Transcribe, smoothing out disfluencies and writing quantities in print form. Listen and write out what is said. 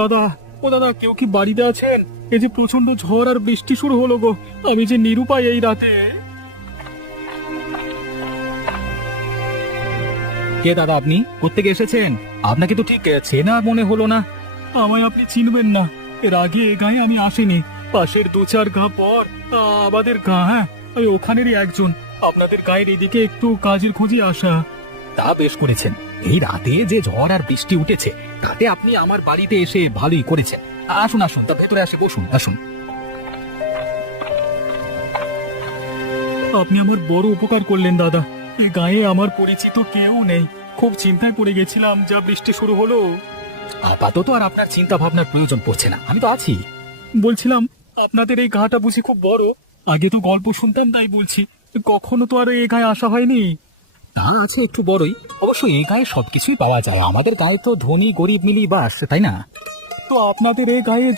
দাদা, ও দাদা, কেউ কি বাড়িতে আছেন? এই যে প্রচন্ড ঝড় আর বৃষ্টি শুরু হলো গো, আমি যে নিরুপায় এই রাতে। কে দাদা, আপনি কোত্থেকে এসেছেন? আপনাকে তো ঠিক চেনা মনে হলো না। আমায় আপনি চিনবেন না, এর আগে এ গায়ে আমি আসিনি। পাশের দু চার গা পর আমাদের গা, হ্যাঁ আমি ওখানেরই একজন। আপনাদের গায়ের এদিকে একটু কাজের খোঁজে আসা। তা বেশ করেছেন, এই রাতে যে ঝড় আর বৃষ্টি উঠেছে তাতে আপনি আমার বাড়িতে এসে ভালোই করেছেন। আসুন আসুন, তা ভেতরে আসে বসুন, আসুন। আপনি আমার বড় উপকার করলেন দাদা। এই গায়ে আমার পরিচিত কেউ নেই, খুব চিন্তায় পড়ে গেছিলাম যা বৃষ্টি শুরু হলো। আপাতত আর আপনার চিন্তা ভাবনার প্রয়োজন পড়ছে না, আমি তো আছি। বলছিলাম, আপনাদের এই গাটা বুঝি খুব বড়? আগে তো গল্প শুনতাম তাই বলছি, কখনো তো আর এই গায়ে আসা হয়নি। তা আছে একটু বড়ই, অবশ্য এই গায়ে সবকিছুই পাওয়া যায়। আমাদের গায়ে তো ধনী গরিব মিলিয়ে বাস, তাই না? তো আপনাদের এই গায়ে